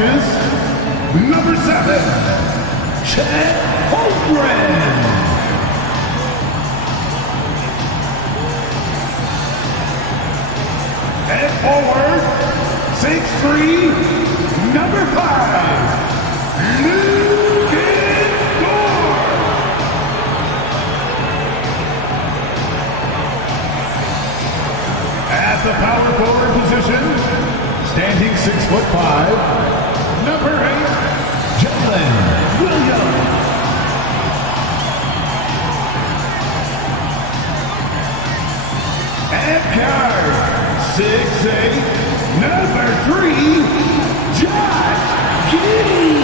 catches number 7, Chet Holmgren. And forward, 6'3", number 5, Lucas Gore. At the power forward position, standing 6'5", number 8, Jalen Williams. At guard, 6'8", number 3, Josh Giddey.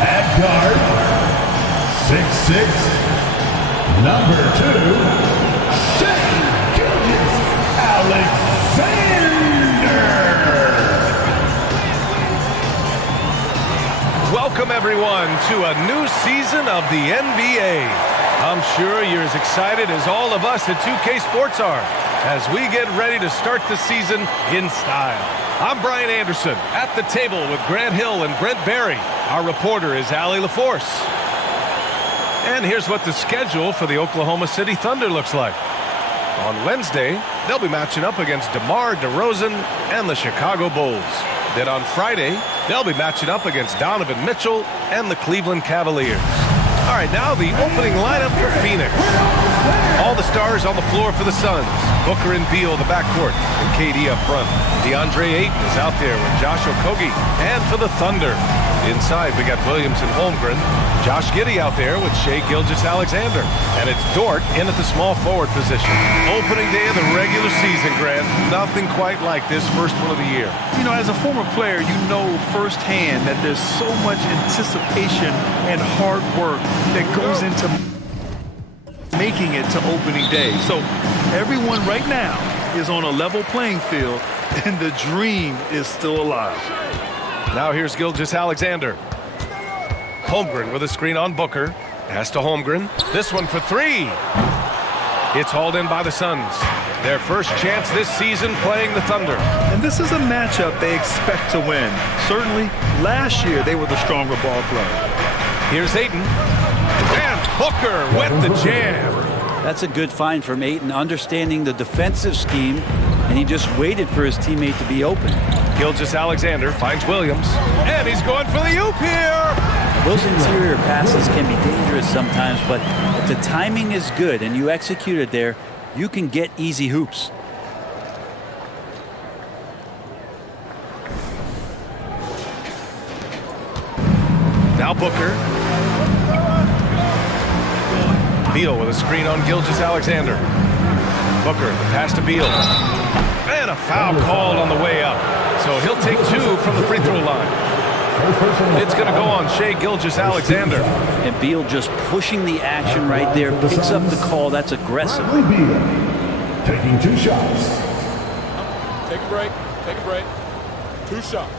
At guard, 6'6", number 2, Shea Gilgeous-Alexander. Welcome everyone to a new season of the NBA. I'm sure you're as excited as all of us at 2K Sports are as we get ready to start the season in style. I'm Brian Anderson at the table with Grant Hill and Brent Barry. Our reporter is Allie LaForce. And here's what the schedule for the Oklahoma City Thunder looks like. On Wednesday, they'll be matching up against DeMar DeRozan and the Chicago Bulls. Then on Friday, they'll be matching up against Donovan Mitchell and the Cleveland Cavaliers. All right, now the opening lineup for Phoenix. All the stars on the floor for the Suns. Booker and Beal, the backcourt, and KD up front. DeAndre Ayton is out there with Josh Okogie. And for the Thunder, inside we got Williams and Holmgren. Josh Giddey out there with Shea Gilgeous-Alexander. And it's Dort in at the small forward position. Opening day of the regular season, Grant. Nothing quite like this first one of the year. You know, as a former player, you know firsthand that there's so much anticipation and hard work that goes into making it to opening day. So everyone right now is on a level playing field, and the dream is still alive. Now here's Gilgeous-Alexander. Holmgren with a screen on Booker. Pass to Holmgren. This one for 3. It's hauled in by the Suns. Their first chance this season playing the Thunder. And this is a matchup they expect to win. Certainly, last year they were the stronger ball club. Here's Ayton. And Booker with the jam. That's a good find from Ayton, understanding the defensive scheme, and he just waited for his teammate to be open. Gilgeous-Alexander finds Williams, and he's going for the oop here. Those interior passes can be dangerous sometimes, but if the timing is good and you execute it there, you can get easy hoops. Now Booker. Beal with a screen on Gilgeous-Alexander. Booker, the pass to Beal. And a foul called on the way up. So he'll take 2 from the free throw line. It's going to go on Shea Gilgeous-Alexander. And Beal just pushing the action right there, picks up the call. That's aggressive. Beal taking 2 shots. Take a break. Take a break. 2 shots.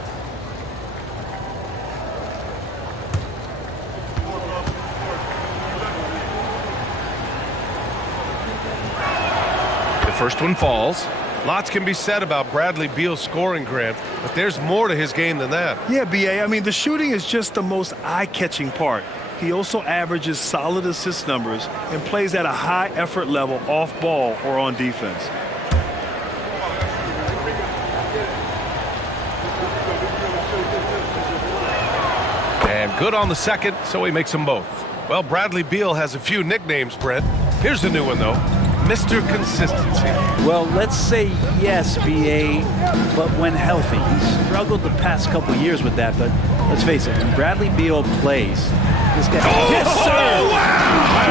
The first one falls. Lots can be said about Bradley Beal's scoring, Grant, but there's more to his game than that. Yeah, B.A., I mean, the shooting is just the most eye-catching part. He also averages solid assist numbers and plays at a high effort level off ball or on defense. And good on the second, so he makes them both. Well, Bradley Beal has a few nicknames, Brent. Here's a new one, though. Mr. Consistency. Well, let's say yes, B.A., but when healthy. He's struggled the past couple years with that, but let's face it, when Bradley Beal plays, this guy... Yes, sir! Wow!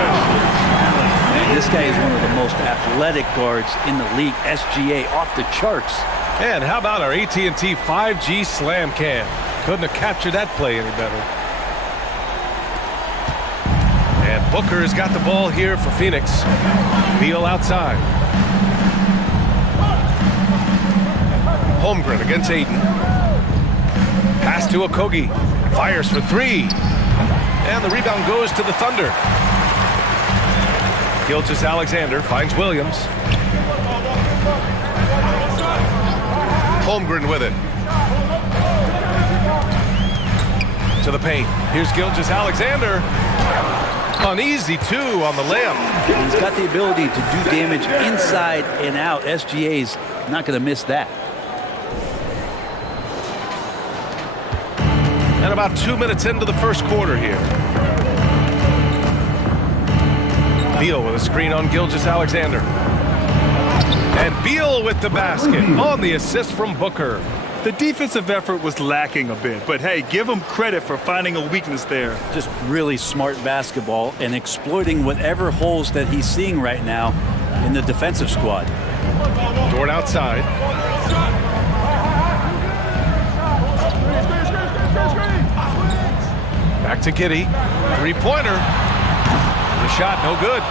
And this guy is one of the most athletic guards in the league. SGA off the charts. And how about our AT&T 5G slam cam? Couldn't have captured that play any better. And Booker has got the ball here for Phoenix. Beal outside. Holmgren against Ayton. Pass to Okogie. Fires for 3. And the rebound goes to the Thunder. Gilgeous-Alexander finds Williams. Holmgren with it. To the paint. Here's Gilgeous-Alexander. Uneasy, too, on the layup. He's got the ability to do damage inside and out. SGA's not going to miss that. And about 2 minutes into the first quarter here. Beal with a screen on Gilgeous-Alexander. And Beal with the basket on the assist from Booker. The defensive effort was lacking a bit, but hey, give him credit for finding a weakness there. Just really smart basketball and exploiting whatever holes that he's seeing right now in the defensive squad. Dort outside. Back to Giddey. Three-pointer. The shot no good.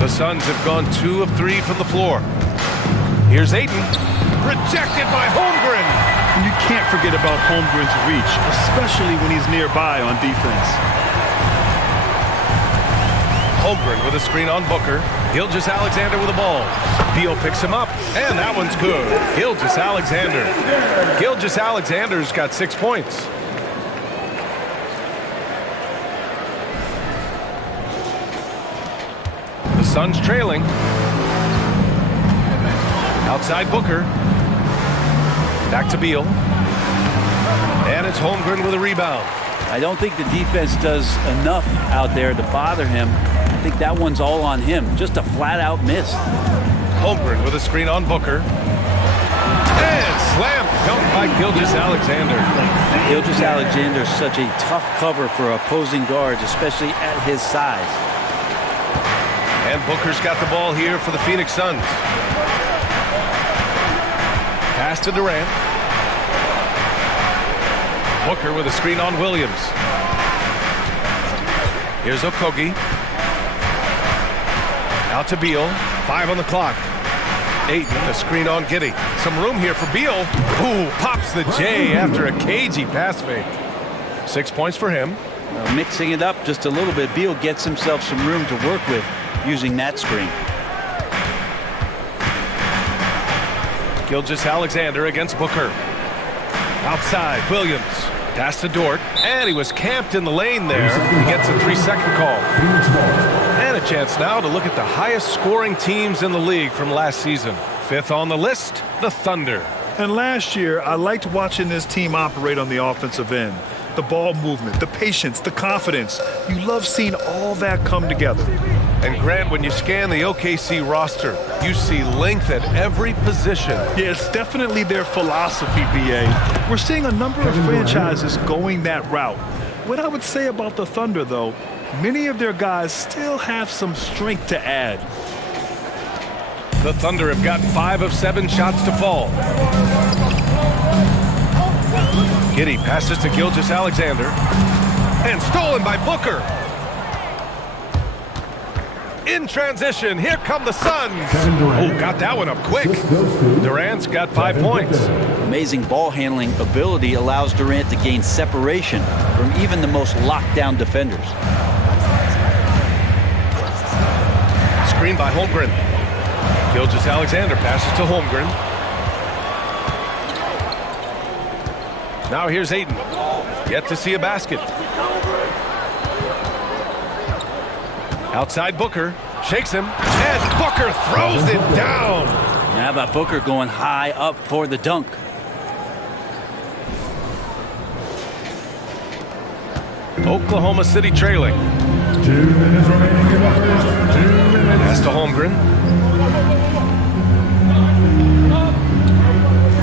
The Suns have gone 2 of 3 from the floor. Here's Ayton. Rejected by Holmgren. And you can't forget about Holmgren's reach, especially when he's nearby on defense. Holmgren with a screen on Booker. Gilgeous-Alexander with the ball. Beal picks him up, and that one's good. Gilgeous-Alexander. Gilgeous-Alexander's got 6 points. The Suns trailing. Outside Booker. Back to Beal. And it's Holmgren with a rebound. I don't think the defense does enough out there to bother him. I think that one's all on him. Just a flat-out miss. Holmgren with a screen on Booker. And slam dunk by Gilgeous-Alexander. Gilgeous-Alexander's such a tough cover for opposing guards, especially at his size. And Booker's got the ball here for the Phoenix Suns. Pass to Durant. Booker with a screen on Williams. Here's Okogie. Out to Beal. 5 on the clock. Ayton, a screen on Giddey. Some room here for Beal. Ooh, pops the J after a cagey pass fake. 6 points for him. Mixing it up just a little bit, Beal gets himself some room to work with using that screen. Gilgeous-Alexander against Booker. Outside, Williams. Pass to Dort. And he was camped in the lane there. He gets a 3-second call. And a chance now to look at the highest scoring teams in the league from last season. 5th on the list, the Thunder. And last year, I liked watching this team operate on the offensive end. The ball movement, the patience, the confidence. You love seeing all that come together. And Grant, when you scan the OKC roster, you see length at every position. Yeah, it's definitely their philosophy, BA. We're seeing a number of franchises going that route. What I would say about the Thunder, though, many of their guys still have some strength to add. The Thunder have got 5 of 7 shots to fall. Giddey passes to Gilgeous-Alexander. And stolen by Booker. In transition, here come the Suns. Oh, got that one up quick. Durant's got 5 points. Amazing ball handling ability allows Durant to gain separation from even the most locked down defenders. Screen by Holmgren. Gilgeous-Alexander passes to Holmgren. Now here's Ayton. Yet to see a basket. Outside Booker. Shakes him. And Booker throws it down. How about Booker going high up for the dunk? Oklahoma City trailing. 2 minutes remaining in the first. 2 minutes. Pass to Holmgren.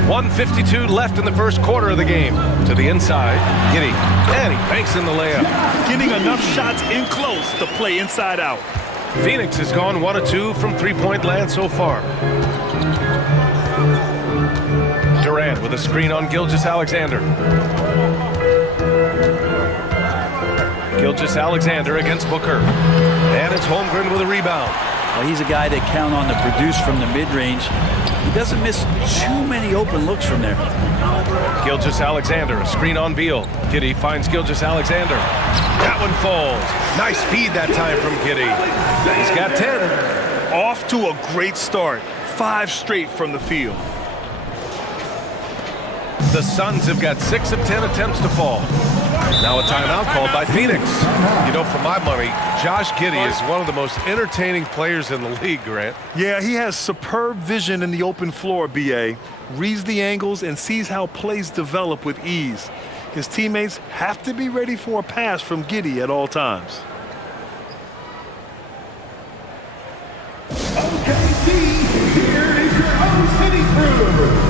1:52 left in the first quarter of the game. To the inside, Giddey, and he banks in the layup. Getting enough shots in close to play inside out. Phoenix has gone 1 of 2 from three-point land so far. Durant with a screen on Gilgeous-Alexander. Gilgeous-Alexander against Booker. And it's Holmgren with a rebound. Well, he's a guy that count on to produce from the mid-range. He doesn't miss too many open looks from there. Gilgeous-Alexander, a screen on Beal. Giddey finds Gilgeous-Alexander. That one falls. Nice feed that time from Giddey. He's got 10. Off to a great start. 5 straight from the field. The Suns have got 6 of 10 attempts to fall. Now a timeout called by Phoenix. You know, for my money, Josh Giddey is one of the most entertaining players in the league, Grant. Yeah, he has superb vision in the open floor, B.A. Reads the angles and sees how plays develop with ease. His teammates have to be ready for a pass from Giddey at all times. OKC, here is your own city crew.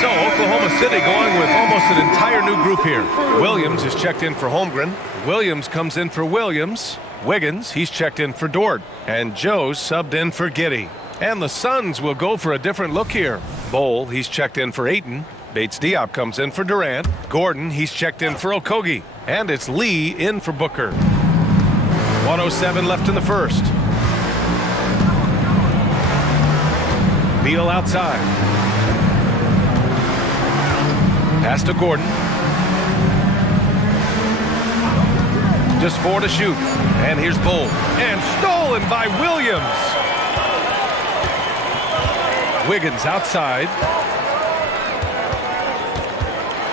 So Oklahoma City going with almost an entire new group here. Williams is checked in for Holmgren. Williams comes in for Williams. Wiggins, he's checked in for Dort. And Joe's subbed in for Giddey. And the Suns will go for a different look here. Bowl, he's checked in for Ayton. Bates Diop comes in for Durant. Gordon, he's checked in for Okogie. And it's Lee in for Booker. 1:07 left in the first. Beal outside. Pass to Gordon. Just 4 to shoot. And here's Bowl. And stolen by Williams. Wiggins outside.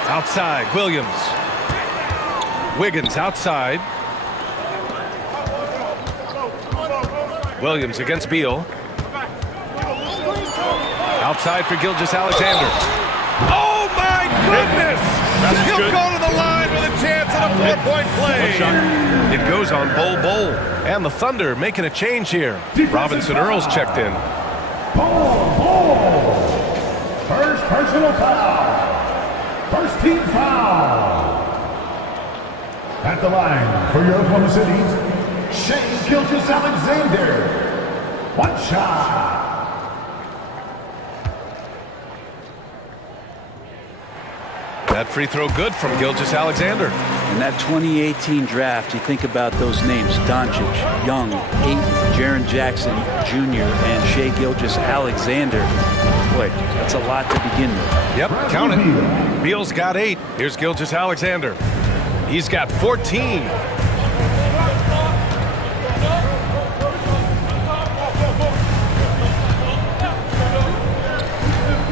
Outside, Williams. Wiggins outside. Williams against Beal. Outside for Gilgeous-Alexander. Oh my goodness! He'll go to the line with a chance at a 4-point play. It goes on Bowl. And the Thunder making a change here. Robinson Earls checked in. Bowl. First personal foul. First team foul. At the line for your Oklahoma City's Shai Gilgeous-Alexander. One shot. That free throw good from Gilgeous-Alexander. In that 2018 draft, you think about those names: Doncic, Young, Ayton, Jaren Jackson Jr., and Shai Gilgeous-Alexander. Boy, that's a lot to begin with. Yep, count it. Beal's got 8. Here's Gilgeous-Alexander. He's got 14.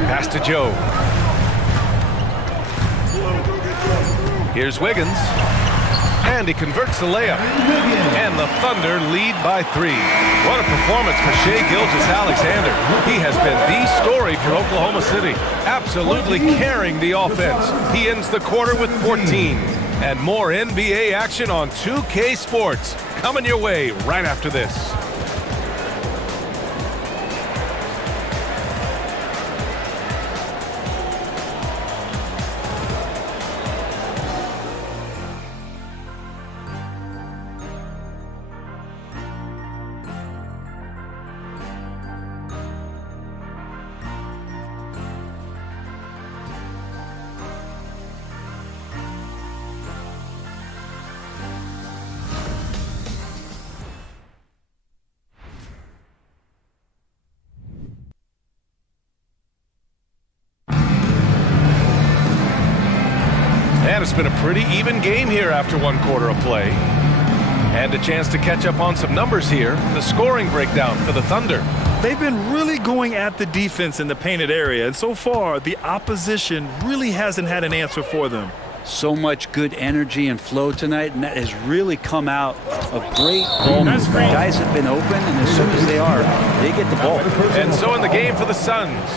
Pass to Joe. Here's Wiggins. And he converts the layup. And the Thunder lead by 3. What a performance for Shai Gilgeous-Alexander. He has been the story for Oklahoma City, absolutely carrying the offense. He ends the quarter with 14. And more NBA action on 2K Sports coming your way right after this. And it's been a pretty even game here after 1 quarter of play. And a chance to catch up on some numbers here. The scoring breakdown for the Thunder. They've been really going at the defense in the painted area, and so far the opposition really hasn't had an answer for them. So much good energy and flow tonight, and that has really come out of great ball movement. Guys have been open, and as soon as they are, they get the ball. And so in the game for the Suns,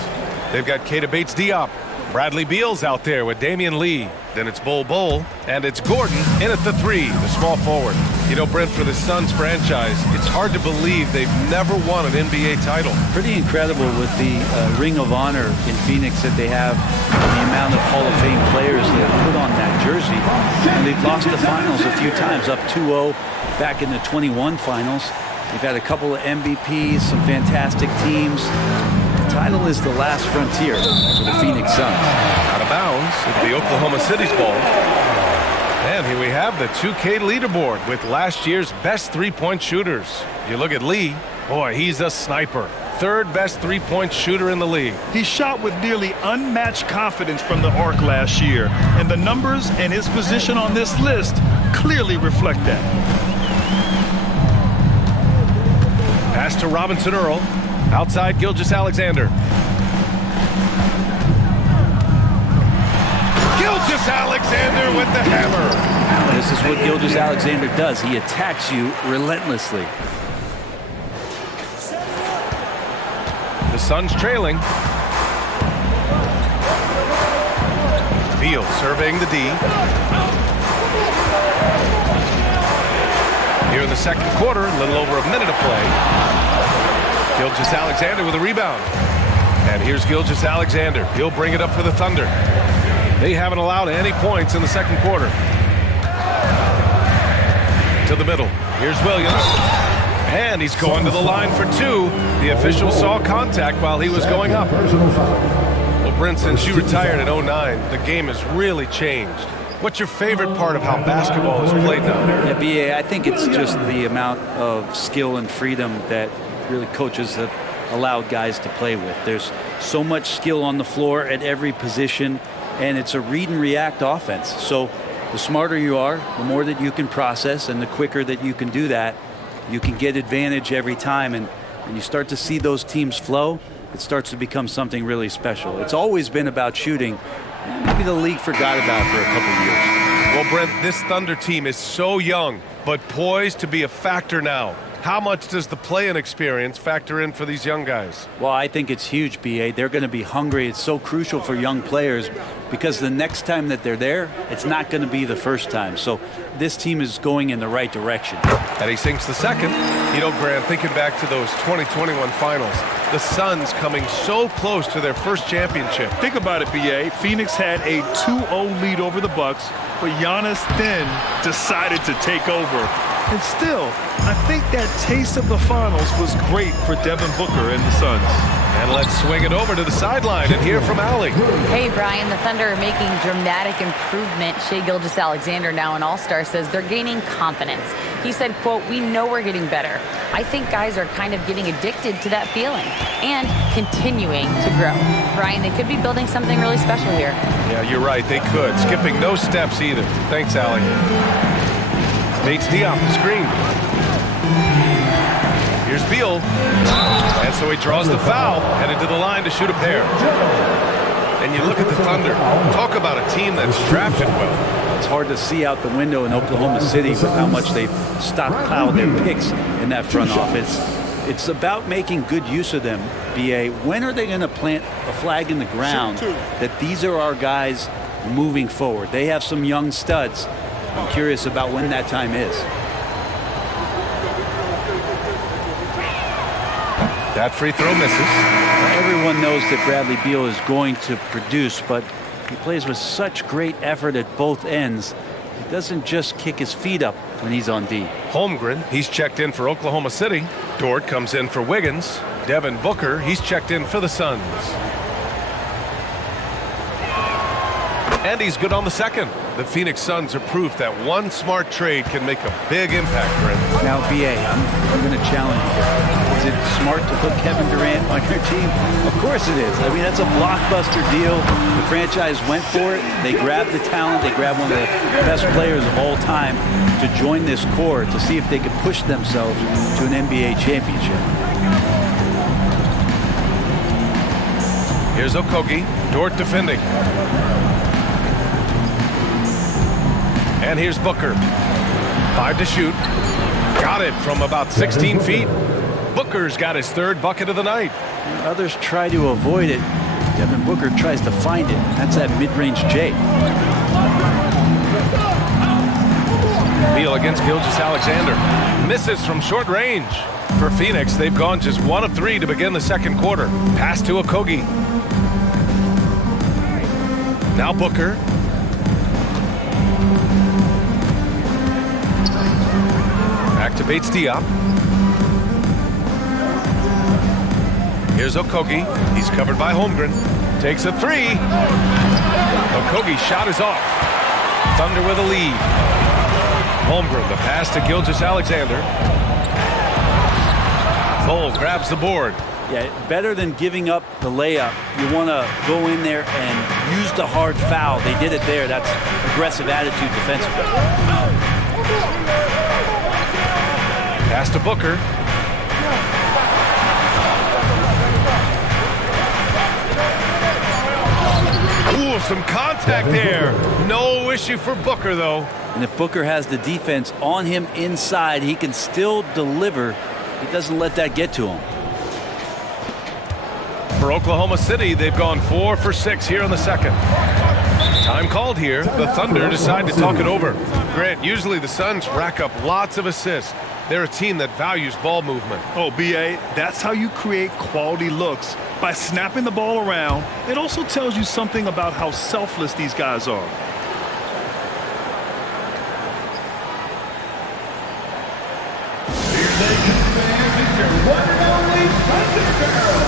they've got Keita Bates-Diop. Bradley Beal's out there with Damian Lee. Then it's Bol, and it's Gordon in at the 3, the small forward. You know, Brent, for the Suns franchise, it's hard to believe they've never won an NBA title. Pretty incredible with the Ring of Honor in Phoenix that they have, the amount of Hall of Fame players that put on that jersey. And they've lost the finals a few times, up 2-0 back in the 21 finals. They've had a couple of MVPs, some fantastic teams. The title is the last frontier for the Phoenix Suns. Out of bounds, it'll be Oklahoma City's ball. And here we have the 2K leaderboard with last year's best three-point shooters. You look at Lee, boy, he's a sniper. 3rd best three-point shooter in the league. He shot with nearly unmatched confidence from the arc last year, and the numbers and his position on this list clearly reflect that. Pass to Robinson Earl. Outside Gilgeous-Alexander. Gilgeous-Alexander with the hammer. This is what Gilgeous-Alexander does. He attacks you relentlessly. The Suns trailing. Beal surveying the D. Here in the second quarter, a little over a minute of play. Gilgeous-Alexander with a rebound. And here's Gilgeous-Alexander. He'll bring it up for the Thunder. They haven't allowed any points in the second quarter. To the middle. Here's Williams. And he's going to the line for 2. The official saw contact while he was going up. Well, Brent, since you retired in 09, the game has really changed. What's your favorite part of how basketball is played now? Yeah, BA, I think it's just the amount of skill and freedom that really coaches have allowed guys to play with. There's so much skill on the floor at every position, and it's a read and react offense. So the smarter you are, the more that you can process, and the quicker that you can do that, you can get advantage every time. And when you start to see those teams flow, it starts to become something really special. It's always been about shooting. Maybe the league forgot about it for a couple of years. Well, Brent, this Thunder team is so young, but poised to be a factor now. How much does the play-in experience factor in for these young guys? Well, I think it's huge, BA. They're going to be hungry. It's so crucial for young players because the next time that they're there, it's not going to be the first time. So this team is going in the right direction. And he sinks the second. You know, Grant, thinking back to those 2021 finals, the Suns coming so close to their first championship. Think about it, BA. Phoenix had a 2-0 lead over the Bucks, but Giannis then decided to take over. And still, I think that taste of the finals was great for Devin Booker and the Suns. And let's swing it over to the sideline and hear from Allie. Hey, Brian, the Thunder are making dramatic improvement. Shai Gilgeous-Alexander, now an all-star, says they're gaining confidence. He said, quote, "We know we're getting better. I think guys are kind of getting addicted to that feeling and continuing to grow." Brian, they could be building something really special here. Yeah, you're right. They could. Skipping no steps either. Thanks, Allie. Bates-Diop, the screen. Here's Beal. And so he draws the foul, headed to the line to shoot a pair. And you look at the Thunder. Talk about a team that's drafted well. It's hard to see out the window in Oklahoma City with how much they've stockpiled their picks in that front office. It's about making good use of them, BA. When are they going to plant a flag in the ground that these are our guys moving forward? They have some young studs. I'm curious about when that time is. That free throw misses. Everyone knows that Bradley Beal is going to produce, but he plays with such great effort at both ends. He doesn't just kick his feet up when he's on D. Holmgren, he's checked in for Oklahoma City. Dort comes in for Wiggins. Devin Booker, he's checked in for the Suns. And he's good on the second. The Phoenix Suns are proof that one smart trade can make a big impact, Brent. Now, BA, I'm going to challenge you. Is it smart to put Kevin Durant on your team? Of course it is. I mean, that's a blockbuster deal. The franchise went for it. They grabbed the talent. They grabbed one of the best players of all time to join this core to see if they could push themselves to an NBA championship. Here's Okogie. Dort defending. And here's Booker. 5 to shoot. Got it from about 16 feet. Booker's got his 3rd bucket of the night. Others try to avoid it. Devin Booker tries to find it. That's that mid-range J. Beal against Gilgeous-Alexander. Misses from short range. For Phoenix, they've gone just 1 of 3 to begin the second quarter. Pass to Okogie. Now Booker. Activates Diop. Here's Okogie. He's covered by Holmgren. Takes a 3. Okogie's shot is off. Thunder with a lead. Holmgren, the pass to Gilgeous-Alexander. Cole grabs the board. Yeah, better than giving up the layup. You want to go in there and use the hard foul. They did it there. That's aggressive attitude defensively. Pass to Booker. Ooh, some contact there. No issue for Booker, though. And if Booker has the defense on him inside, he can still deliver. He doesn't let that get to him. For Oklahoma City, they've gone 4 for 6 here in the second. Time called here. The Thunder decide to talk it over. Grant, usually the Suns rack up lots of assists. They're a team that values ball movement. Oh, B.A., that's how you create quality looks, by snapping the ball around. It also tells you something about how selfless these guys are. Here they come, fans. It's your one and only Thunder Girls.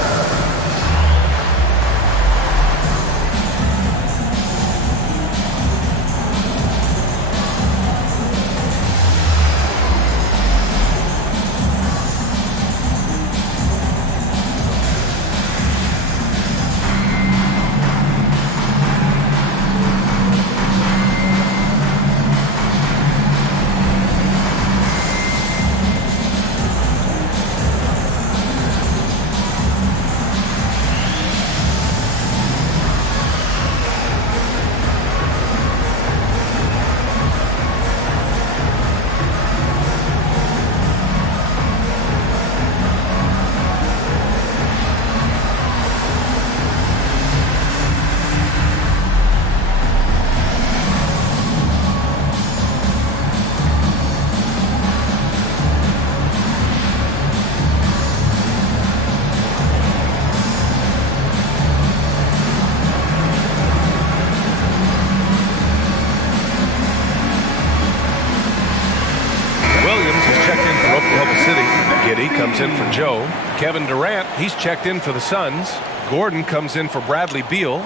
Comes in for Joe. Kevin Durant, he's checked in for the Suns. Gordon comes in for Bradley Beal.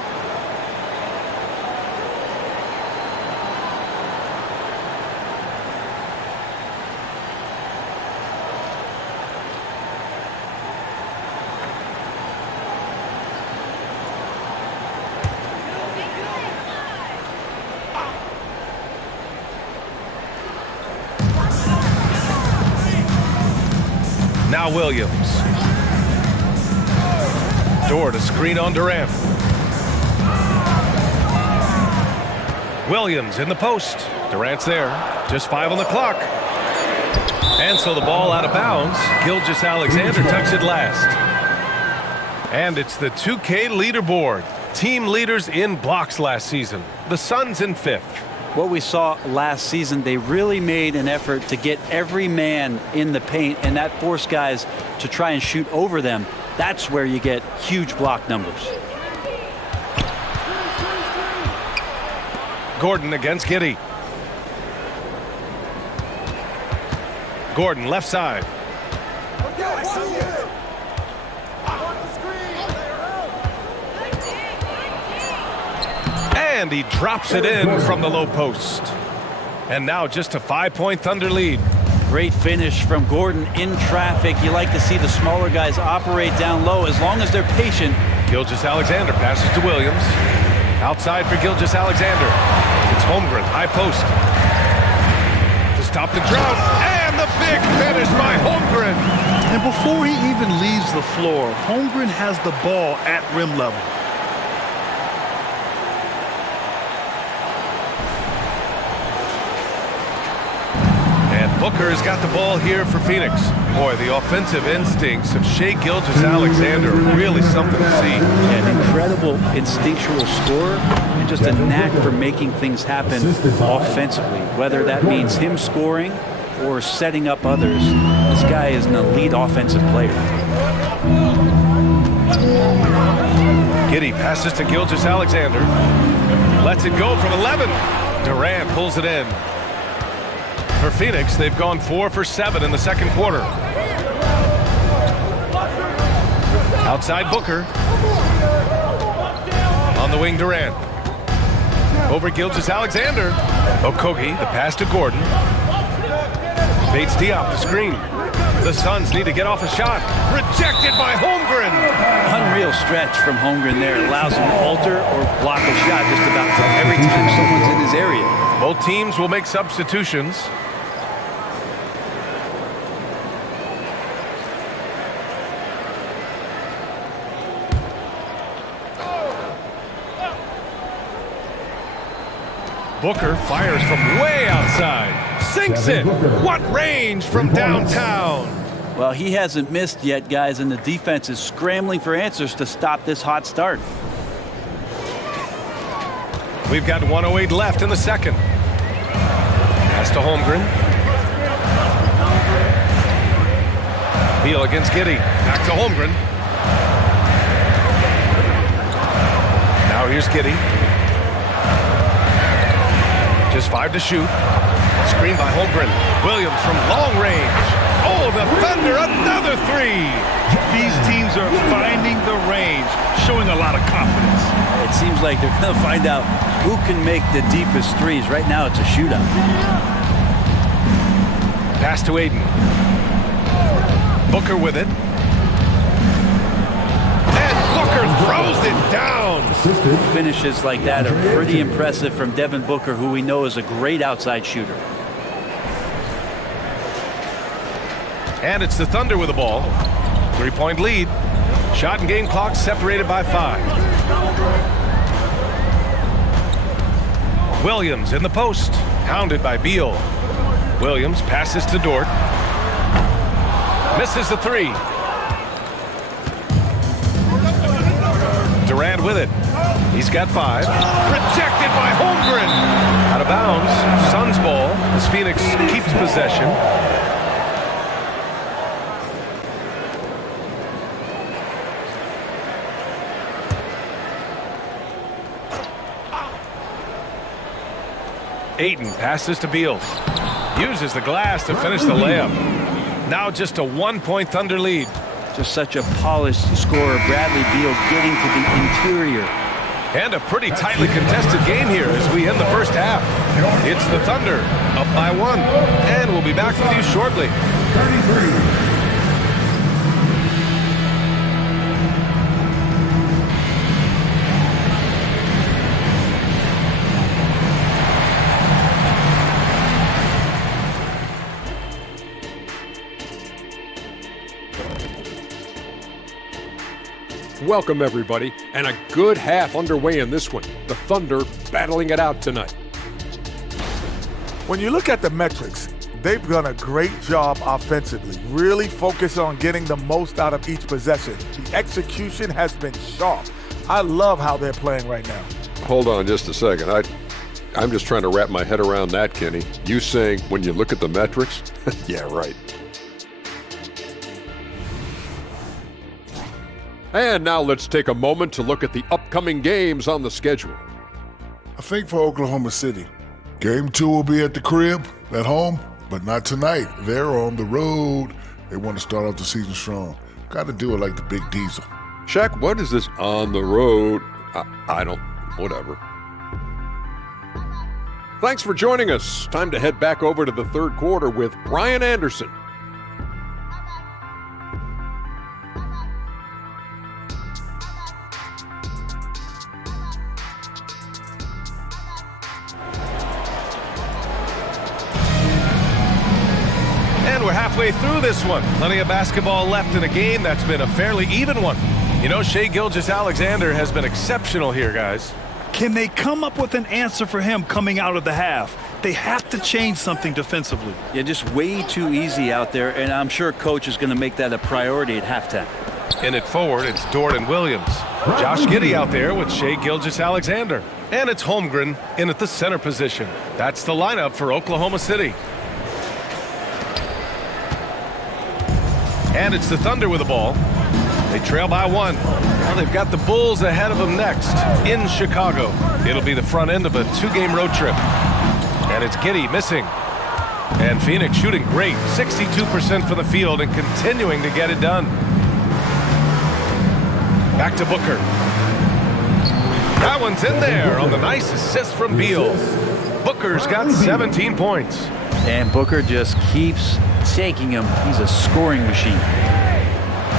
Now Williams. Door to screen on Durant. Williams in the post. Durant's there. Just 5 on the clock. And so the ball out of bounds. Gilgeous-Alexander tucks it last. And it's the 2K leaderboard. Team leaders in blocks last season. The Suns in 5th. What we saw last season, they really made an effort to get every man in the paint, and that forced guys to try and shoot over them. That's where you get huge block numbers. Gordon against Giddey. Gordon left side. And he drops it in from the low post. And now just a 5-point Thunder lead. Great finish from Gordon in traffic. You like to see the smaller guys operate down low as long as they're patient. Gilgeous-Alexander passes to Williams. Outside for Gilgeous-Alexander. It's Holmgren, high post. To stop the drought. And the big finish by Holmgren. And before he even leaves the floor, Holmgren has the ball at rim level. Booker has got the ball here for Phoenix. Boy, the offensive instincts of Shai Gilgeous-Alexander are really something to see. An incredible instinctual scorer and just a knack for making things happen offensively, whether that means him scoring or setting up others. This guy is an elite offensive player. Giddey passes to Gilgeous-Alexander. Lets it go from 11. Durant pulls it in. For Phoenix, they've gone 4 for 7 in the second quarter. Outside Booker. On the wing, Durant. Over Gilgeous-Alexander. Okogie, the pass to Gordon. Bates Diop, the screen. The Suns need to get off a shot. Rejected by Holmgren. Unreal stretch from Holmgren there. Allows him to alter or block a shot just about every time someone's in his area. Both teams will make substitutions. Booker fires from way outside. Sinks it. What range from downtown? Well, he hasn't missed yet, guys, and the defense is scrambling for answers to stop this hot start. We've got 1:08 left in the second. Pass to Holmgren. Beal against Giddey. Back to Holmgren. Now here's Giddey. Just 5 to shoot. Screen by Holmgren. Williams from long range. Oh, the Thunder, another 3. These teams are finding the range, showing a lot of confidence. It seems like they're going to find out who can make the deepest threes. Right now, it's a shootout. Pass to Aiden. Booker with it. And Booker throws it down. Finishes like that are pretty impressive from Devin Booker, who we know is a great outside shooter. And it's the Thunder with the ball. 3-point lead. Shot and game clock separated by 5. Williams in the post. Hounded by Beal. Williams passes to Dort. Misses the 3. Durant with it. He's got 5. Rejected by Holmgren. Out of bounds. Suns ball as Phoenix keeps possession. Ayton passes to Beal. Uses the glass to finish the layup. Now just a 1-point Thunder lead. Just such a polished scorer. Bradley Beal getting to the interior. And a pretty tightly contested game here as we end the first half. It's the Thunder up by 1. And we'll be back with you shortly. 33. Welcome, everybody, and a good half underway in this one. The Thunder battling it out tonight. When you look at the metrics, they've done a great job offensively, really focused on getting the most out of each possession. The execution has been sharp. I love how they're playing right now. Hold on just a second. I'm just trying to wrap my head around that, Kenny. You saying when you look at the metrics? Yeah, right. And now let's take a moment to look at the upcoming games on the schedule. I think for Oklahoma City, Game 2 will be at the crib, at home, but not tonight. They're on the road. They want to start off the season strong. Got to do it like the Big Diesel. Shaq, what is this on the road? Whatever. Thanks for joining us. Time to head back over to the third quarter with Ryan Anderson. We're halfway through this one. Plenty of basketball left in a game that's been a fairly even one. You know, Shai Gilgeous-Alexander has been exceptional here, guys. Can they come up with an answer for him coming out of the half? They have to change something defensively. Yeah, just way too easy out there, and I'm sure coach is going to make that a priority at halftime. In it forward, it's Jordan Williams. Josh Giddey out there with Shai Gilgeous-Alexander. And it's Holmgren in at the center position. That's the lineup for Oklahoma City. And it's the Thunder with the ball. They trail by 1. Now they've got the Bulls ahead of them next in Chicago. It'll be the front end of a 2-game road trip. And it's Giddey missing. And Phoenix shooting great, 62% from the field and continuing to get it done. Back to Booker. That one's in there on the nice assist from Beal. Booker's got 17 points. And Booker just keeps taking him. He's a scoring machine.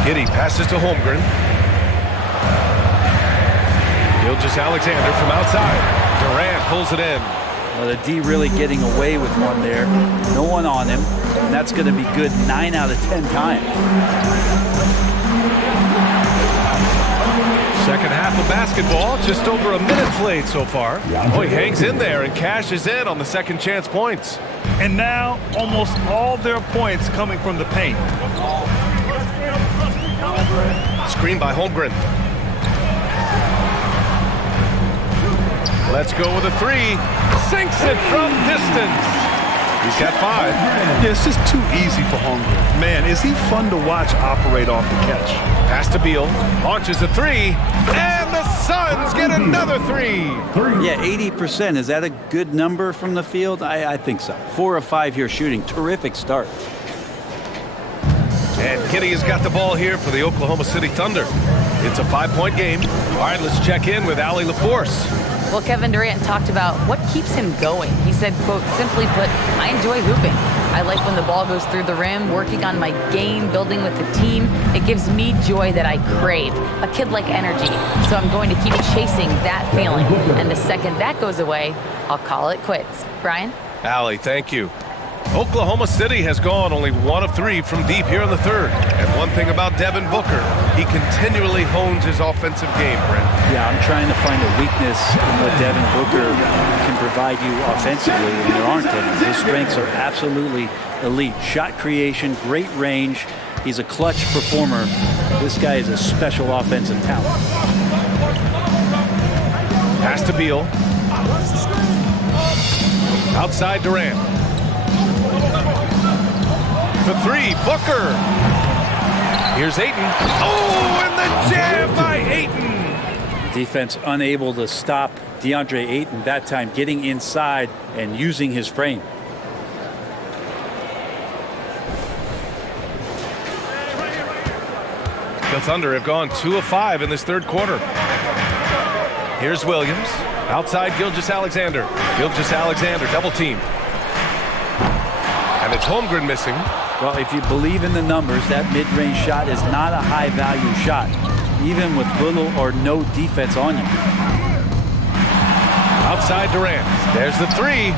Giddey passes to Holmgren. Gilgeous-Alexander from outside. Durant pulls it in. Well, the D really getting away with one there. No one on him. And that's going to be good 9 out of 10 times. Second half of basketball, just over a minute played so far. Oh, he hangs in there and cashes in on the second chance points. And now almost all their points coming from the paint. Screen by Holmgren. Let's go with a 3. Sinks it from distance. He's got 5. Yeah, it's just too easy for Holmgren. Man, is he fun to watch operate off the catch. Pass to Beal. Launches a 3. And the Suns get another 3. Yeah, 80%. Is that a good number from the field? I think so. 4 of 5 here shooting. Terrific start. And Giddey has got the ball here for the Oklahoma City Thunder. It's a 5-point game. All right, let's check in with Allie LaForce. Well, Kevin Durant talked about what keeps him going. He said, quote, simply put, I enjoy hooping. I like when the ball goes through the rim, working on my game, building with the team. It gives me joy that I crave, a kid-like energy. So I'm going to keep chasing that feeling. And the second that goes away, I'll call it quits. Brian? Allie, thank you. Oklahoma City has gone only 1 of 3 from deep here in the third. And one thing about Devin Booker, he continually hones his offensive game, Brent. Yeah, I'm trying to find a weakness in what Devin Booker can provide you offensively, and there aren't any. His strengths are absolutely elite. Shot creation, great range. He's a clutch performer. This guy is a special offensive talent. Pass to Beal. Outside Durant. For 3, Booker. Here's Ayton. Oh, and the jam by Ayton. Defense unable to stop DeAndre Ayton that time, getting inside and using his frame. The Thunder have gone 2 of 5 in this third quarter. Here's Williams. Outside Gilgeous-Alexander. Gilgeous-Alexander double team. And it's Holmgren missing. Well, if you believe in the numbers, that mid-range shot is not a high-value shot, even with little or no defense on you. Outside Durant. There's the 3.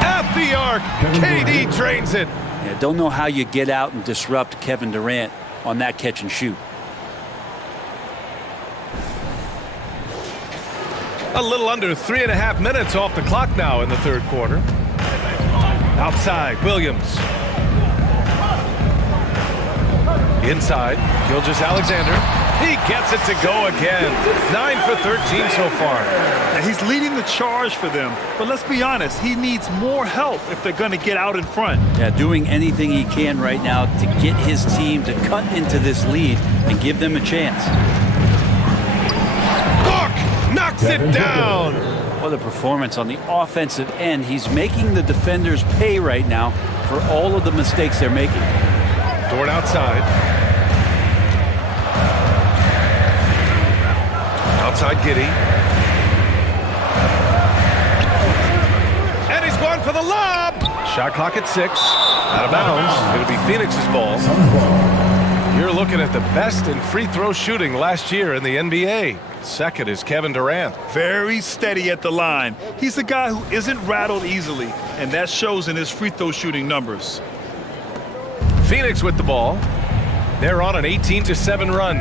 At the arc. KD drains it. Yeah, don't know how you get out and disrupt Kevin Durant on that catch and shoot. A little under 3.5 minutes off the clock now in the third quarter. Outside, Williams. Inside, Gilgeous-Alexander. He gets it to go again. 9 for 13 so far. Now, he's leading the charge for them, but let's be honest, he needs more help if they're going to get out in front. Yeah, doing anything he can right now to get his team to cut into this lead and give them a chance. Book knocks it down. What a performance on the offensive end. He's making the defenders pay right now for all of the mistakes they're making. Dort outside. Outside Giddey. And he's going for the lob. Shot clock at 6. Out of bounds. It'll be Phoenix's ball. You're looking at the best in free throw shooting last year in the NBA. Second is Kevin Durant. Very steady at the line. He's a guy who isn't rattled easily, and that shows in his free throw shooting numbers. Phoenix with the ball. They're on an 18-7 run.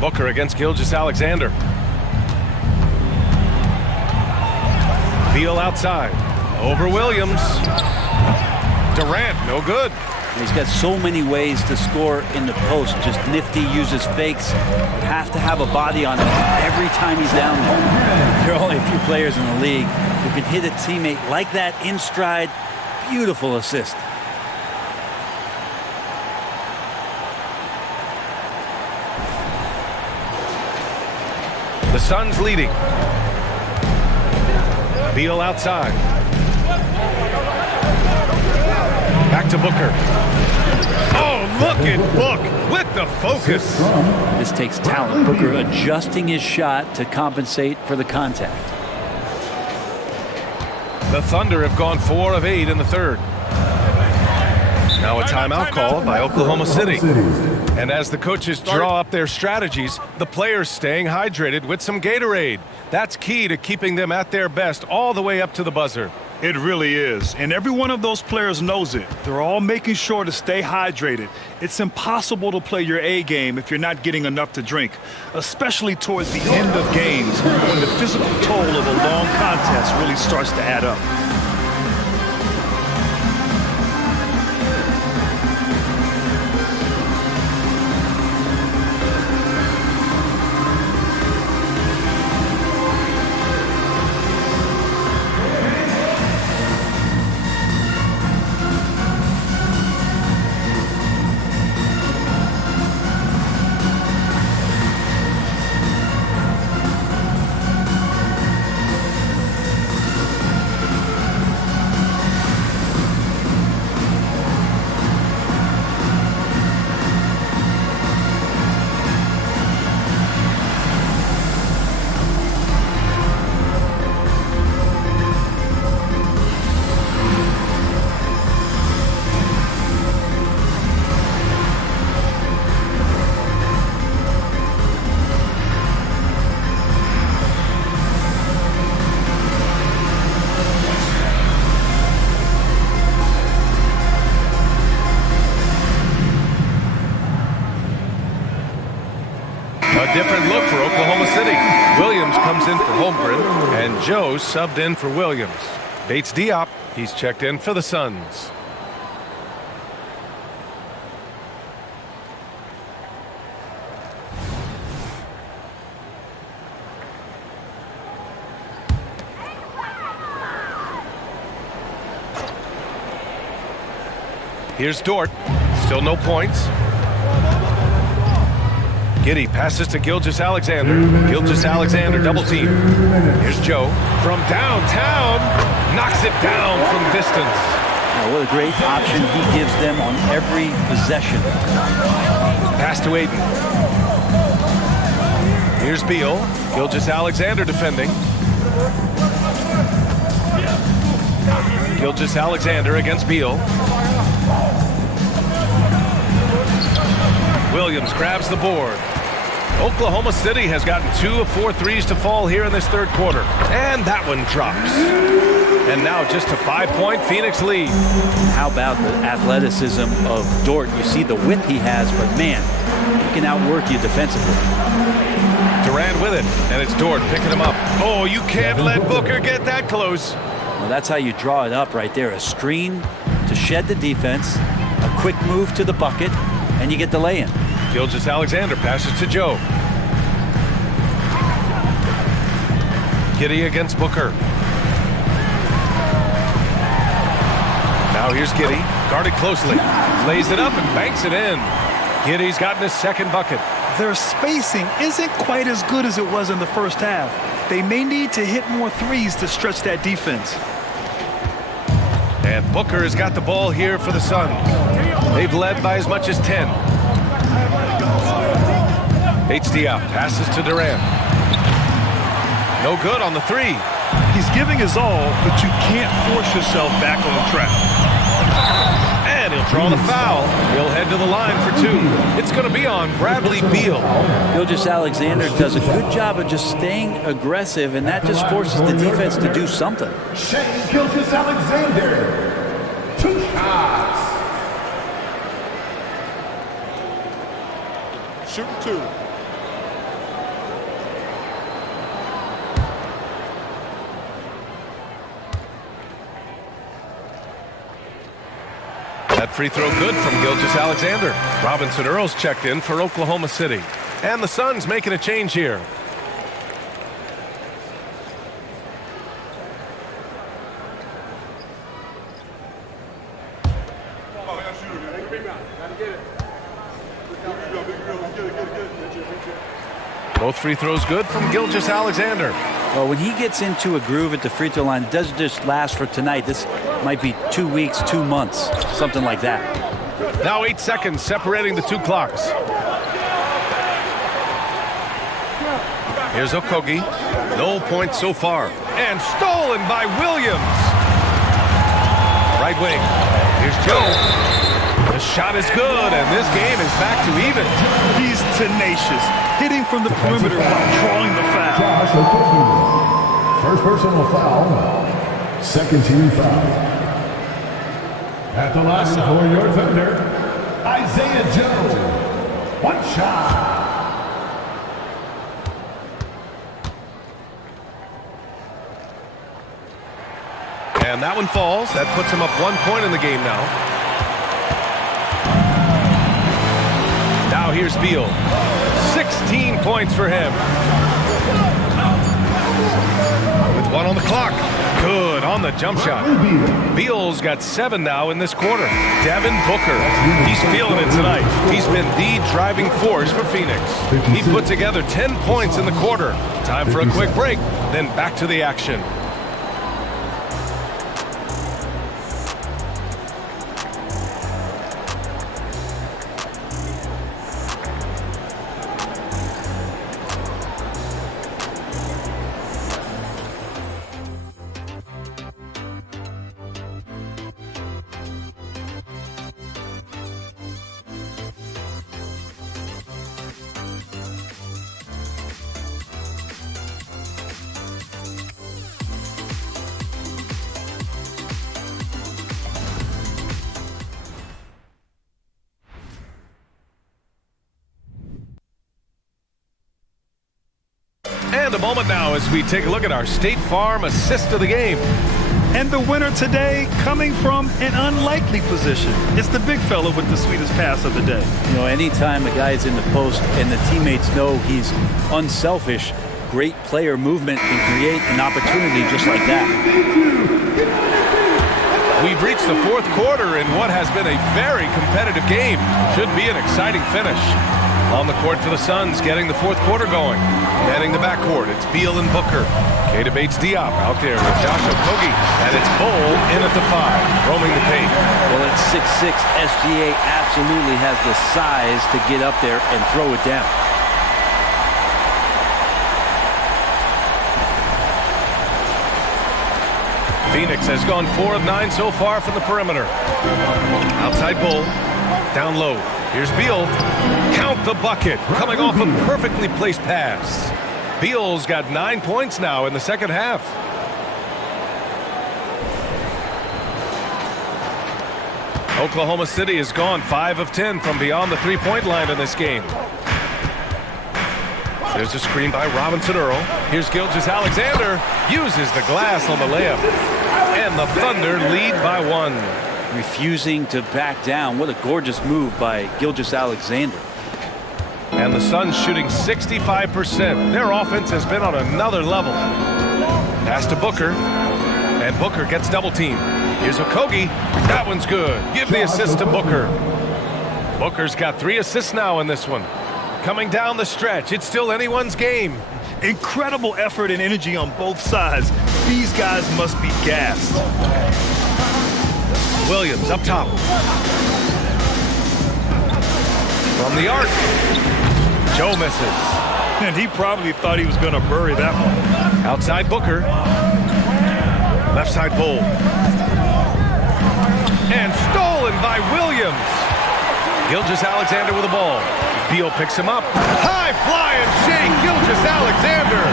Booker against Gilgeous-Alexander. Beal outside. Over Williams. Durant, no good. He's got so many ways to score in the post. Just nifty, uses fakes. You have to have a body on him every time he's down there. There are only a few players in the league who can hit a teammate like that in stride. Beautiful assist. The Suns leading. Beal outside. Back to Booker. Oh, look at Book with the focus. This takes talent. Booker adjusting his shot to compensate for the contact. The Thunder have gone 4 of 8 in the third. Now a timeout call by Oklahoma City. And as the coaches draw up their strategies, the players staying hydrated with some Gatorade. That's key to keeping them at their best all the way up to the buzzer. It really is. And every one of those players knows it. They're all making sure to stay hydrated. It's impossible to play your A game if you're not getting enough to drink, especially towards the end of games when the physical toll of a long contest really starts to add up. A different look for Oklahoma City. Williams comes in for Holmgren, and Joe subbed in for Williams. Bates Diop, he's checked in for the Suns. Here's Dort, still no points. Giddey passes to Gilgeous-Alexander. Gilgeous-Alexander double team. Here's Joe from downtown. Knocks it down from distance. Oh, what a great option he gives them on every possession. Pass to Aiden. Here's Beal. Gilgeous-Alexander defending. Gilgeous-Alexander against Beal. Williams grabs the board. Oklahoma City has gotten 2 of 4 threes to fall here in this third quarter. And that one drops. And now just a 5-point Phoenix lead. How about the athleticism of Dort? You see the width he has, but man, he can outwork you defensively. Durant with it, and it's Dort picking him up. Oh, you can't let Booker get that close. Well, that's how you draw it up right there. A screen to shed the defense, a quick move to the bucket, and you get the lay-in. Gilgeous-Alexander passes to Joe. Giddey against Booker. Now here's Giddey, guarded closely. Lays it up and banks it in. Giddey's gotten his second bucket. Their spacing isn't quite as good as it was in the first half. They may need to hit more threes to stretch that defense. And Booker has got the ball here for the Suns. They've led by as much as 10. Bates Diop passes to Durant. No good on the three. He's giving his all, but you can't force yourself back on track. And he'll draw the foul. He'll head to the line for 2. It's going to be on Bradley Beal. Gilgeous-Alexander does a good job of just staying aggressive, and that just forces the defense to do something. Shai Gilgeous-Alexander. 2 shots. Shooting 2. That free throw good from Gilgeous-Alexander. Robinson Earls checked in for Oklahoma City. And the Suns making a change here. Both free throws good from Gilgeous-Alexander. Well, when he gets into a groove at the free throw line, it doesn't just last for tonight. This might be 2 weeks, 2 months, something like that. Now 8 seconds separating the two clocks. Here's Okogie. No points so far. And stolen by Williams. Right wing. Here's Joe. The shot is good, and this game is back to even. He's tenacious, hitting from the perimeter while drawing the foul. Josh Okogie. First personal foul. Second team foul. At the line for your Thunder, Isaiah Joe. One shot. And that one falls. That puts him up 1 point in the game now. Now here's Beal. 16 points for him. With 1 on the clock. Good on the jump shot. Beal's got 7 now in this quarter. Devin Booker. He's feeling it tonight. He's been the driving force for Phoenix. He put together 10 points in the quarter. Time for a quick break, then back to the action. And a moment now as we take a look at our State Farm assist of the game. And the winner today coming from an unlikely position. It's the big fella with the sweetest pass of the day. You know, anytime a guy is in the post and the teammates know he's unselfish, great player movement can create an opportunity just like that. We've reached the fourth quarter in what has been a very competitive game. Should be an exciting finish. On the court for the Suns, getting the fourth quarter going. Heading the backcourt, it's Beal and Booker. Keita Bates-Diop out there with Josh Okogie. And it's Bull in at the 5, roaming the paint. Well, at 6'6", SGA absolutely has the size to get up there and throw it down. Phoenix has gone 4 of 9 so far from the perimeter. Outside Bull, down low. Here's Beal. Count the bucket. Coming off a perfectly placed pass. Beal's got 9 points now in the second half. Oklahoma City has gone 5 of 10 from beyond the three-point line in this game. There's a screen by Robinson Earl. Here's Gilgeous-Alexander. Uses the glass on the layup. And the Thunder lead by 1. Refusing to back down. What a gorgeous move by Gilgeous-Alexander. And the Suns shooting 65%. Their offense has been on another level. Pass to Booker. And Booker gets double teamed. Here's Okogie. That one's good. Give the assist to Booker. Booker's got 3 assists now in this one. Coming down the stretch. It's still anyone's game. Incredible effort and energy on both sides. These guys must be gassed. Williams up top. From the arc. Joe misses. And he probably thought he was going to bury that one. Outside Booker. Left side Bull. And stolen by Williams. Gilgeous-Alexander with the ball. Beal picks him up. High flying Shea Gilgeous-Alexander.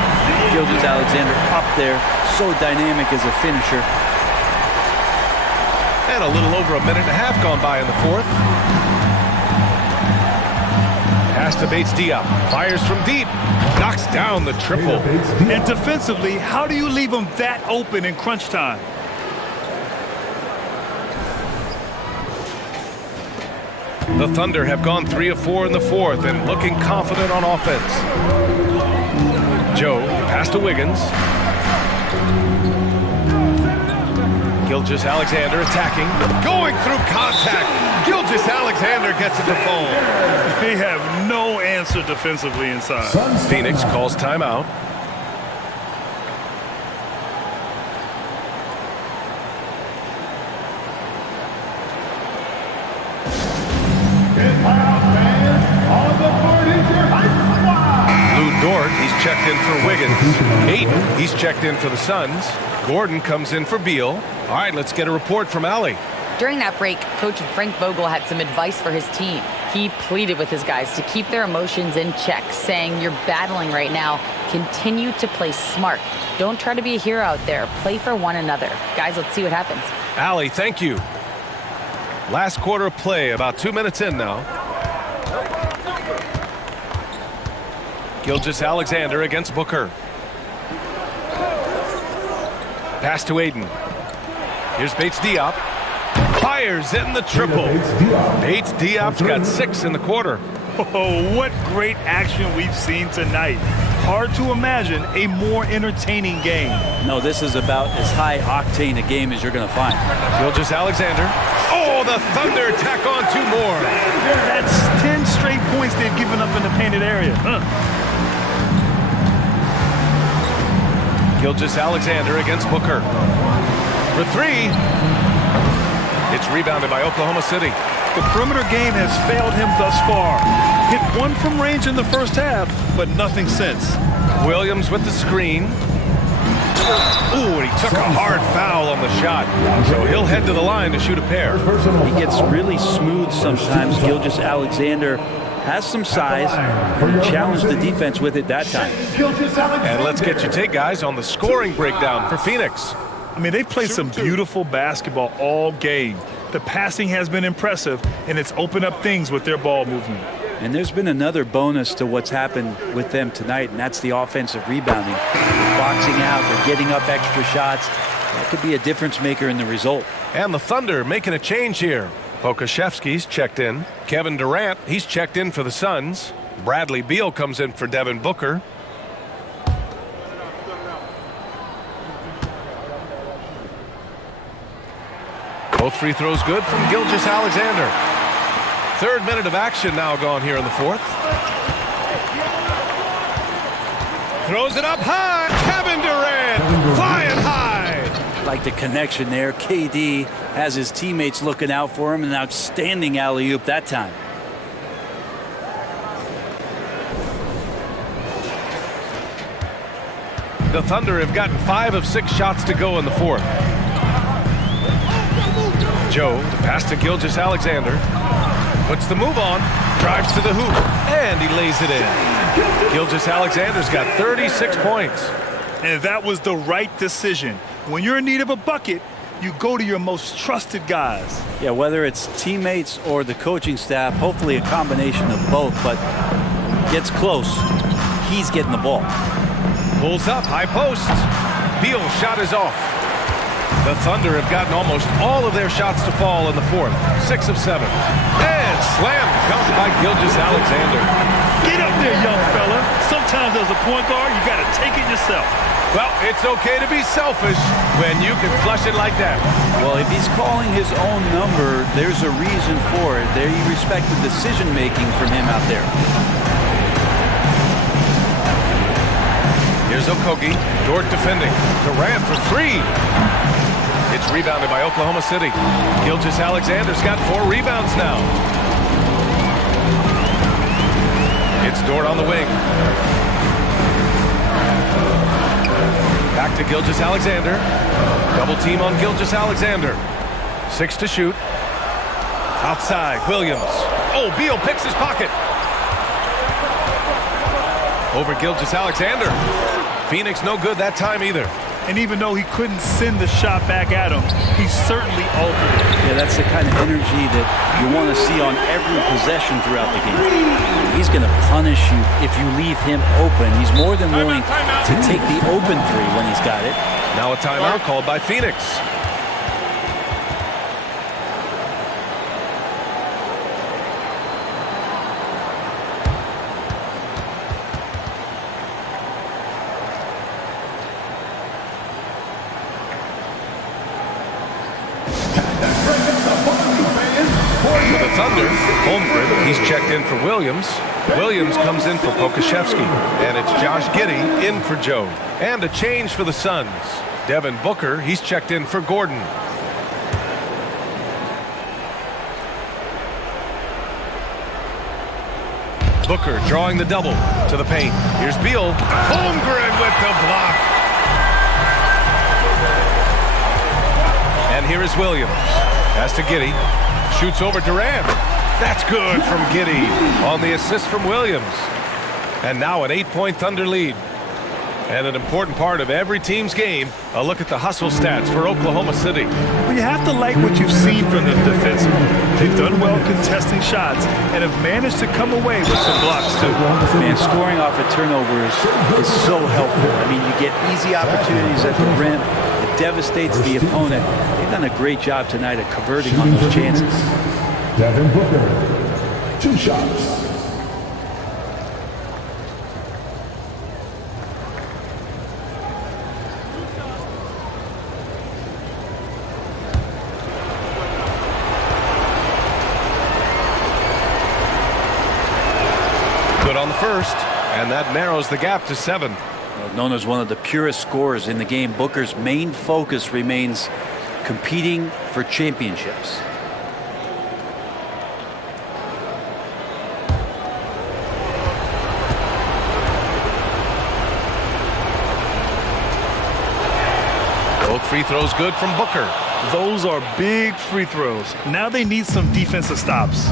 Gilgeous-Alexander up there. So dynamic as a finisher. And a little over a minute and a half gone by in the fourth. Pass to Bates-Diop. Fires from deep. Knocks down the triple. And defensively, how do you leave them that open in crunch time? The Thunder have gone 3 of 4 in the fourth and looking confident on offense. Joe, pass to Wiggins. Gilgeous-Alexander attacking, going through contact. Gilgeous-Alexander gets it to fall. They have no answer defensively inside. Phoenix calls timeout. Lou Dort, he's checked in for Wiggins. Ayton, he's checked in for the Suns. Gordon comes in for Beal. All right, let's get a report from Allie. During that break, Coach Frank Vogel had some advice for his team. He pleaded with his guys to keep their emotions in check, saying, "You're battling right now. Continue to play smart. Don't try to be a hero out there. Play for one another." Guys, let's see what happens. Allie, thank you. Last quarter of play, about 2 minutes in now. Gilgeous-Alexander against Booker. Pass to Ayton. Here's Bates-Diop. Fires in the triple. Bates-Diop's got 6 in the quarter. Oh, what great action we've seen tonight. Hard to imagine a more entertaining game. No, this is about as high octane a game as you're going to find. Gilgeous-Alexander. Oh, the Thunder tack on 2 more. That's 10 straight points they've given up in the painted area. Gilgeous-Alexander against Booker. For 3. It's rebounded by Oklahoma City. The perimeter game has failed him thus far. Hit 1 from range in the first half, but nothing since. Williams with the screen. Ooh, and he took a hard foul on the shot. So he'll head to the line to shoot a pair. He gets really smooth sometimes. Gilgeous-Alexander has some size. He challenged the defense with it that time. And let's get your take, guys, on the scoring breakdown for Phoenix. I mean, they've played some beautiful basketball all game. The passing has been impressive, and it's opened up things with their ball movement. And there's been another bonus to what's happened with them tonight, and that's the offensive rebounding. They're boxing out, they're getting up extra shots. That could be a difference maker in the result. And the Thunder making a change here. Pokusevski's checked in. Kevin Durant, he's checked in for the Suns. Bradley Beal comes in for Devin Booker. Both free throws good from Gilgeous-Alexander. 3rd minute of action now gone here in the 4th. Throws it up high. Kevin Durant flying high. Like the connection there. KD has his teammates looking out for him. An outstanding alley-oop that time. The Thunder have gotten 5 of 6 shots to go in the 4th. Joe, the pass to Gilgeous-Alexander. Puts the move on, drives to the hoop, and he lays it in. Gilgeous-Alexander's got 36 points. And that was the right decision. When you're in need of a bucket, you go to your most trusted guys. Yeah, whether it's teammates or the coaching staff, hopefully a combination of both, but gets close. He's getting the ball. Pulls up, high post. Beal's shot is off. The Thunder have gotten almost all of their shots to fall in the 4th. 6 of 7. And slam dunk by Gilgeous-Alexander. Get up there, young fella. Sometimes as a point guard, you got to take it yourself. Well, it's okay to be selfish when you can flush it like that. Well, if he's calling his own number, there's a reason for it. There you respect the decision-making from him out there. Here's Okogie. Dort defending. Durant for 3. It's rebounded by Oklahoma City. Gilgeous-Alexander's got 4 rebounds now. It's Dort on the wing. Back to Gilgeous-Alexander. Double team on Gilgeous-Alexander. 6 to shoot. Outside, Williams. Oh, Beal picks his pocket. Over Gilgeous-Alexander. Phoenix no good that time either. And even though he couldn't send the shot back at him, he certainly altered it. Yeah, that's the kind of energy that you want to see on every possession throughout the game. He's going to punish you if you leave him open. He's more than willing to take the open 3 when he's got it. Now a timeout called by Phoenix. Thunder. Holmgren, he's checked in for Williams. Williams comes in for Pokashevsky. And it's Josh Giddey in for Joe. And a change for the Suns. Devin Booker, he's checked in for Gordon. Booker drawing the double to the paint. Here's Beal. Holmgren with the block. And here is Williams. Pass to Giddey. Shoots over Durant. That's good from Giddey on the assist from Williams. And now an 8-point Thunder lead. And an important part of every team's game, a look at the hustle stats for Oklahoma City. Well, you have to like what you've seen from them defensively. They've done well contesting shots and have managed to come away with some blocks, too. Man, scoring off of turnovers is so helpful. I mean, you get easy opportunities at the rim. It devastates the opponent. They've done a great job tonight at converting on those chances. Devin Booker, 2 shots. Good on the first, and that narrows the gap to 7. Known as one of the purest scorers in the game, Booker's main focus remains competing for championships. Both free throws good from Booker. Those are big free throws. Now they need some defensive stops.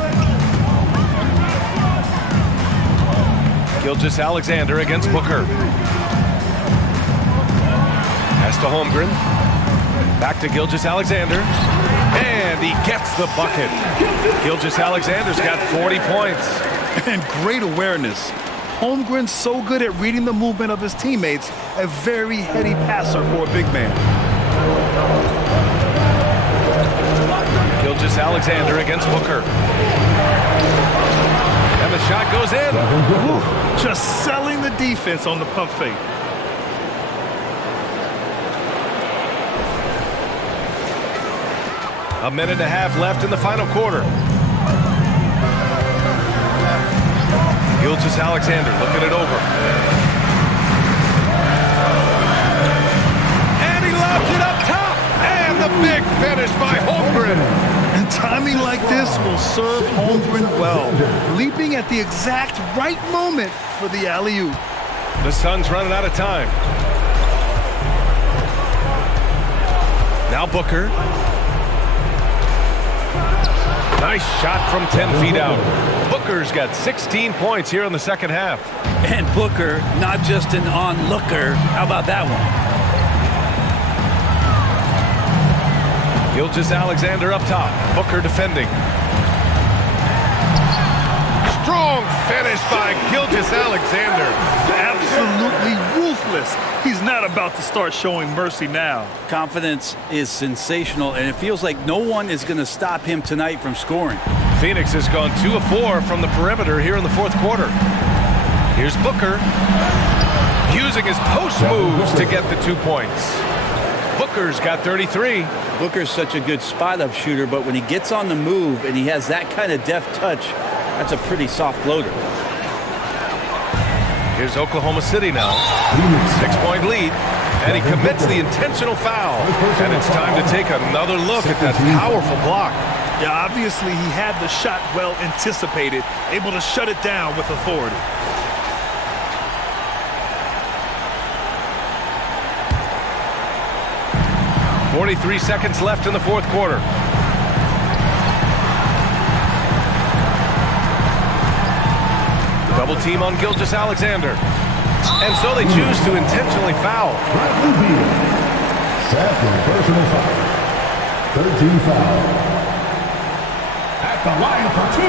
Gilgeous-Alexander against Booker. Pass to Holmgren. Back to Gilgeous-Alexander. And he gets the bucket. Gilgeous-Alexander's got 40 points. And great awareness. Holmgren's so good at reading the movement of his teammates, a very heady passer for a big man. Gilgeous-Alexander against Booker. And the shot goes in. Ooh, just selling the defense on the pump fake. A minute and a half left in the final quarter. Gilgeous-Alexander looking it over. And he lobs it up top. And the big finish by Holmgren. And timing like this will serve Holmgren well, leaping at the exact right moment for the alley-oop. The Suns running out of time. Now Booker. Nice shot from 10 feet out. Booker's got 16 points here in the second half. And Booker, not just an onlooker. How about that one? Gilgeous-Alexander up top. Booker defending. Strong finish by Gilgeous-Alexander. Absolutely ruthless. He's not about to start showing mercy now. Confidence is sensational, and it feels like no one is going to stop him tonight from scoring. Phoenix has gone 2 of 4 from the perimeter here in the fourth quarter. Here's Booker using his post moves to get the 2 points. Booker's got 33. Booker's such a good spot-up shooter, but when he gets on the move and he has that kind of deft touch, that's a pretty soft floater. Here's Oklahoma City now. 6-point lead, and he commits the intentional foul. And it's time to take another look at that powerful block. Yeah, obviously he had the shot well anticipated, able to shut it down with authority. .43 seconds left in the fourth quarter. Double team on Gilgeous-Alexander. And so they choose to intentionally foul. Second personal foul. 13 foul. At the line for 2,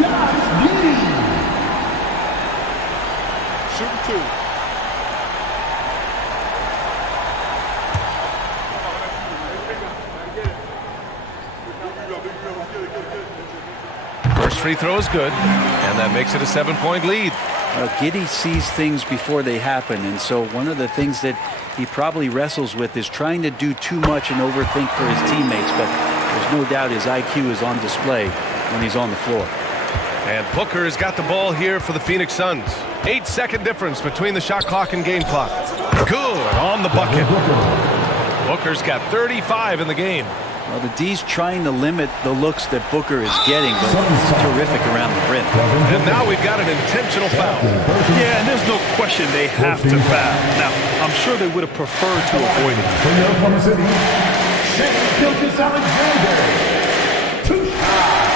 Josh Giddey. Shooting 2. First free throw is good, and that makes it a 7-point lead. Giddey sees things before they happen, and so one of the things that he probably wrestles with is trying to do too much and overthink for his teammates, but There's no doubt his IQ is on display when he's on the floor. And Booker's got the ball here for the Phoenix Suns. 8-second difference between the shot clock and game clock. Good on the bucket. Booker's got 35 in the game. Well, the D's trying to limit the looks that Booker is getting, but it's terrific around the rim. And now we've got an intentional foul. Yeah, and there's no question they have to foul. Now, I'm sure they would have preferred to avoid it. For your Oklahoma City, Shai Gilgeous-Alexander. 2 shots.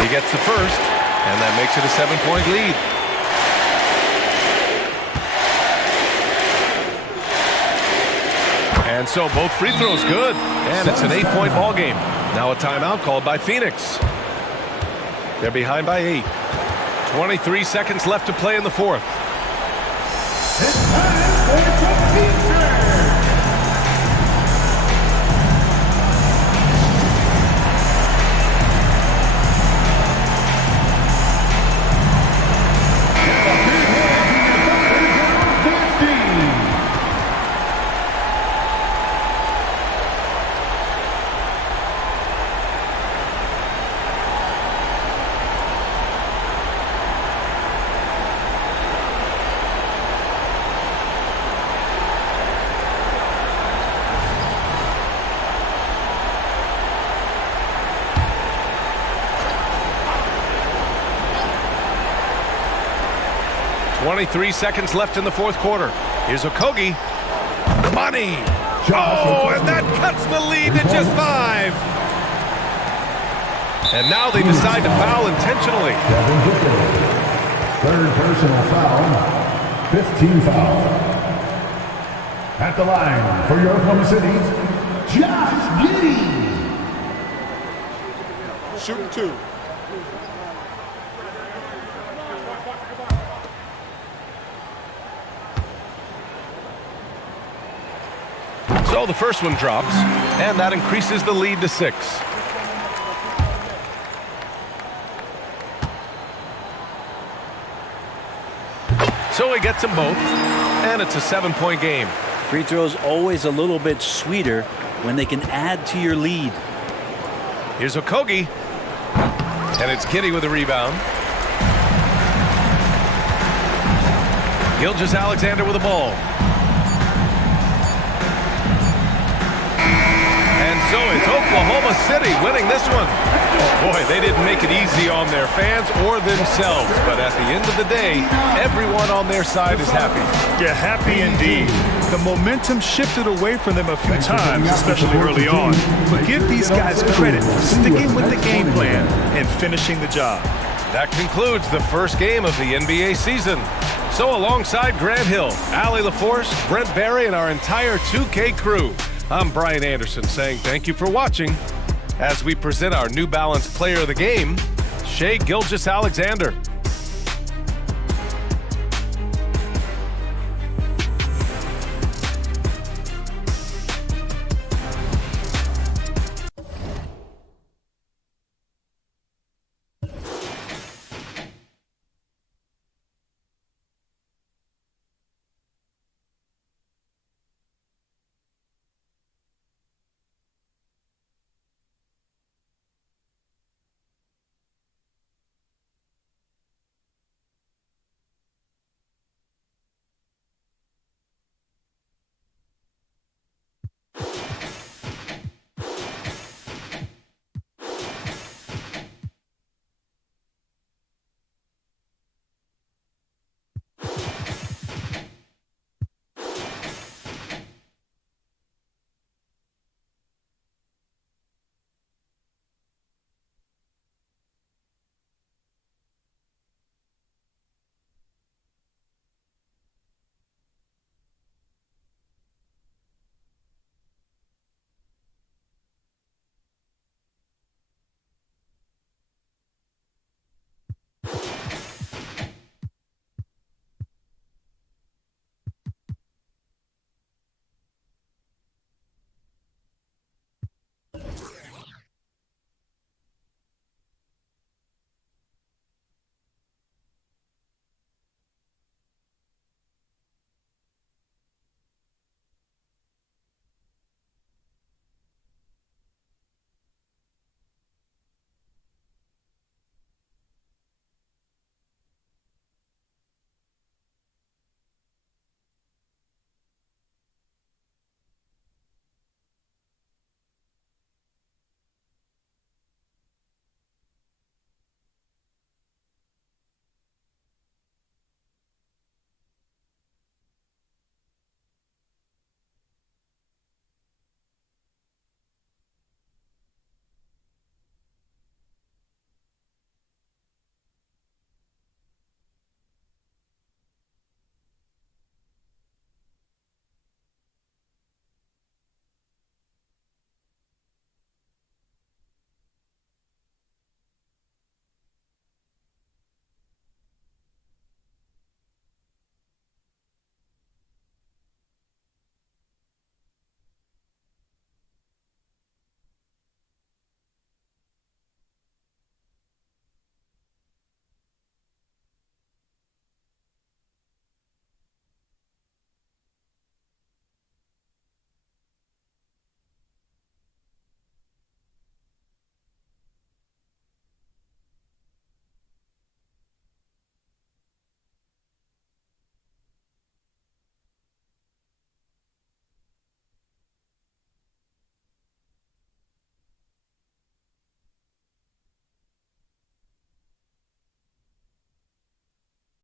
He gets the first, and that makes it a 7-point lead. And so both free throws good, and it's an 8-point ball game. Now a timeout called by Phoenix. They're behind by 8. 23 seconds left to play in the fourth. It's time for the future. Three seconds left in the fourth quarter. Here's Okogie. Money. Oh, and that cuts the lead to just 5. And now they decide to foul intentionally. Devin Booker. Third personal foul. 15 foul. At the line for your Oklahoma City, Josh Giddey. Shooting 2. So the first one drops, and that increases the lead to 6. So he gets them both, and it's a 7-point game. Free throws always a little bit sweeter when they can add to your lead. Here's Okogie, and it's Giddey with a rebound. Gilgeous-Alexander with the ball. So it's Oklahoma City winning this one. Boy, they didn't make it easy on their fans or themselves. But at the end of the day, everyone on their side is happy. Yeah, happy indeed. The momentum shifted away from them a few times, especially early on. But give these guys credit for sticking with the game plan and finishing the job. That concludes the first game of the NBA season. So alongside Grant Hill, Allie LaForce, Brent Barry, and our entire 2K crew, I'm Brian Anderson saying thank you for watching as we present our New Balance Player of the Game, Shai Gilgeous-Alexander.